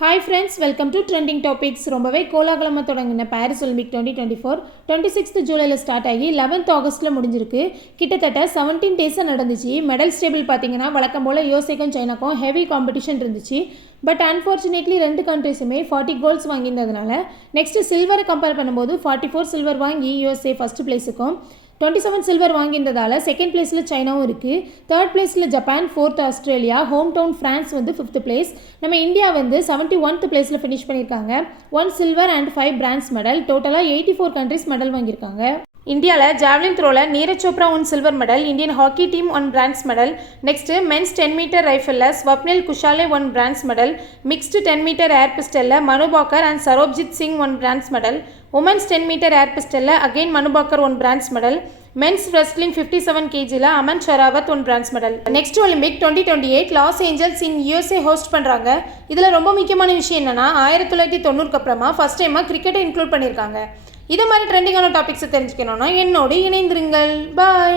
Hi friends welcome to trending topics ரொம்பவே கோலாகலமாக தொடங்கின Paris Olympic twenty twenty four twenty sixth ஜூலையில் start ஆகி லெவன்த் ஆகஸ்ட்டில் முடிஞ்சிருக்கு. கிட்டத்தட்ட செவன்டீன் டேஸாக நடந்துச்சு. மெடல் ஸ்டேபிள் பார்த்தீங்கன்னா வழக்கம் போல் யோசேக்கும் சைனாக்கும் ஹெவி காம்படிஷன் இருந்துச்சு. பட் அன்ஃபார்ச்சுனேட்லி ரெண்டு கண்ட்ரிஸுமே ஃபார்ட்டி கோல்ஸ் வாங்கியிருந்ததுனால நெக்ஸ்ட்டு சில்வரை கம்பேர் பண்ணும்போது ஃபார்ட்டி ஃபோர் சில்வர் வாங்கி யூஎஸ்ஏ ஃபஸ்ட் பிளேஸுக்கும் டுவெண்ட்டி செவன் சில்வர் வாங்கியிருந்ததால் செகண்ட் பிளேஸில் சைனாவும் இருக்குது தேர்ட் பிளேஸில் Japan fourth Australia home town France வந்து ஃபிஃப்த் பிளேஸ் நம்ம இந்தியா வந்து செவன்ட்டி ஒன்த் பிளேஸில் ஃபினிஷ் பண்ணியிருக்காங்க. One silver and five bronze medal டோட்டலாக எயிட்டி ஃபோர் கண்ட்ரிஸ் மெடல் வாங்கியிருக்காங்க. இந்தியாவில் javelin த்ரோவில் Neeraj Chopra one silver medal Indian hockey team one bronze medal next men's ten metre ரைஃபிளில் Swapnil Kusale one bronze medal mixed ten metre air பிஸ்டலில் Manu Bhaker and Sarabjot Singh one bronze medal women's ten metre air பிஸ்டலில் again Manu Bhaker one bronze medal men's wrestling fifty seven கேஜியில் Aman Sehrawat one bronze medal next Olympic twenty twenty eight Los Angeles in USA host பண்ணுறாங்க இதில் ரொம்ப முக்கியமான விஷயம் என்னென்னா ஆயிரத்தி தொள்ளாயிரத்தி தொண்ணூறுக்கு அப்புறமா first டைமாக கிரிக்கெட்டை இன்க்ளூட் பண்ணியிருக்காங்க இது மாதிரி ட்ரெண்டிங்கான டாபிக்ஸை தெரிஞ்சுக்கணும்னா என்னோடு இணைந்திருங்கள். பாய்